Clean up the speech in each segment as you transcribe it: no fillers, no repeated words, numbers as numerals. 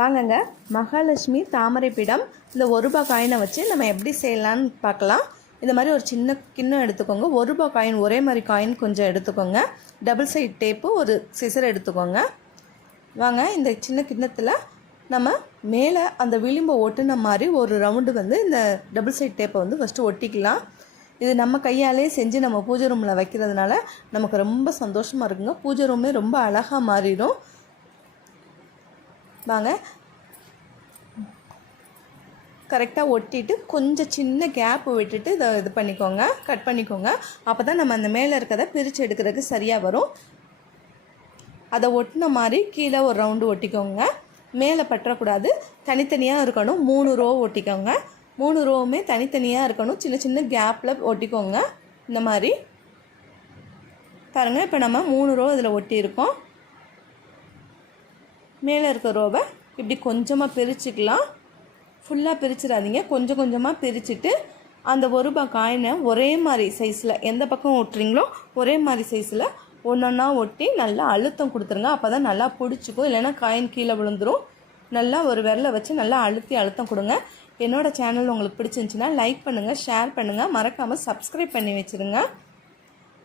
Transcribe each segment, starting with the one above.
வாங்கங்க, மகாலட்சுமி தாமரைப்பிடம் இந்த ₹1 காயினை வச்சு நம்ம எப்படி செய்யலான்னு பார்க்கலாம். இந்த மாதிரி ஒரு சின்ன கிண்ணம் எடுத்துக்கோங்க. ₹1 காயின் ஒரே மாதிரி காயின் கொஞ்சம் எடுத்துக்கோங்க. டபுள் சைட் டேப்பு ஒரு சிசர் எடுத்துக்கோங்க. வாங்க, இந்த சின்ன கிண்ணத்தில் நம்ம மேலே அந்த விளிம்பை ஒட்டுன மாதிரி ஒரு ரவுண்டு இந்த டபுள் சைட் டேப்பை ஃபஸ்ட்டு ஒட்டிக்கலாம். இது நம்ம கையாலே செஞ்சு நம்ம பூஜை ரூமில் வைக்கிறதுனால நமக்கு ரொம்ப சந்தோஷமாக இருக்குங்க. பூஜை ரூமே ரொம்ப அழகாக மாறிடும். வாங்க, கரெக்டாக ஒட்டிட்டு கொஞ்சம் சின்ன கேப்பு விட்டுட்டு இது பண்ணிக்கோங்க, கட் பண்ணிக்கோங்க. அப்போ தான் நம்ம அந்த மேலே இருக்கிறத பிரித்து எடுக்கிறதுக்கு சரியாக வரும். அதை ஒட்டின மாதிரி கீழே ஒரு ரவுண்டு ஒட்டிக்கோங்க. மேலே பற்றக்கூடாது, தனித்தனியாக இருக்கணும். 3 ரோ ஒட்டிக்கோங்க. 3 ரோவுமே தனித்தனியாக இருக்கணும். சின்ன சின்ன கேப்பில் ஒட்டிக்கோங்க. இந்த மாதிரி பாருங்கள். இப்போ நம்ம 3 ரோ இதில் ஒட்டியிருக்கோம். மேலே இருக்க ரோவை இப்படி கொஞ்சமாக பிரிச்சுக்கலாம். ஃபுல்லாக பிரிச்சிடாதீங்க, கொஞ்சம் கொஞ்சமாக பிரிச்சுட்டு அந்த ₹1 காயினை ஒரே மாதிரி சைஸில் எந்த பக்கம் ஒட்டுறீங்களோ ஒரே மாதிரி சைஸில் ஒன்றா ஒட்டி நல்லா அழுத்தம் கொடுத்துருங்க. அப்போ தான் நல்லா பிடிச்சிக்கும், இல்லைன்னா காயின் கீழே விழுந்துடும். நல்லா ஒரு விரலை வச்சு நல்லா அழுத்தம் கொடுங்க. என்னோடய சேனல் உங்களுக்கு பிடிச்சிருந்துச்சின்னா லைக் பண்ணுங்கள், ஷேர் பண்ணுங்கள், மறக்காமல் சப்ஸ்கிரைப் பண்ணி வச்சுருங்க.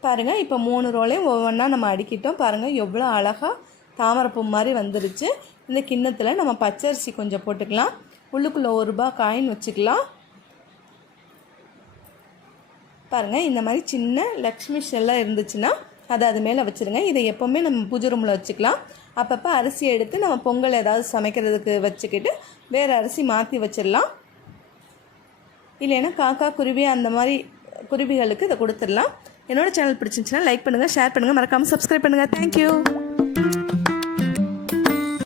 பாருங்கள், இப்போ 3 ரோலையும் ஒவ்வொன்றா நம்ம அடிக்கிட்டோம். பாருங்கள், எவ்வளோ அழகாக தாமரைப்பூ மாதிரி வந்துருச்சு. இந்த கிண்ணத்தில் நம்ம பச்சரிசி கொஞ்சம் போட்டுக்கலாம். உள்ளுக்குள்ளே ₹1 காயின் வச்சுக்கலாம். பாருங்கள், இந்த மாதிரி சின்ன லக்ஷ்மி ஷெல்லாக இருந்துச்சுன்னா அதை அது மேலே வச்சுருங்க. இதை எப்போவுமே நம்ம பூஜை ரூமில் வச்சுக்கலாம். அப்பப்போ அரிசி எடுத்து நம்ம பொங்கல் ஏதாவது சமைக்கிறதுக்கு வச்சுக்கிட்டு வேறு அரிசி மாற்றி வச்சிடலாம். இல்லைன்னா காக்கா, குருவி அந்த மாதிரி குருவிகளுக்கு இதை கொடுத்துடலாம். என்னோடய சேனல் பிடிச்சிருந்துச்சுன்னா லைக் பண்ணுங்கள், ஷேர் பண்ணுங்கள், மறக்காமல் சப்ஸ்கிரைப் பண்ணுங்கள். தேங்க்யூ.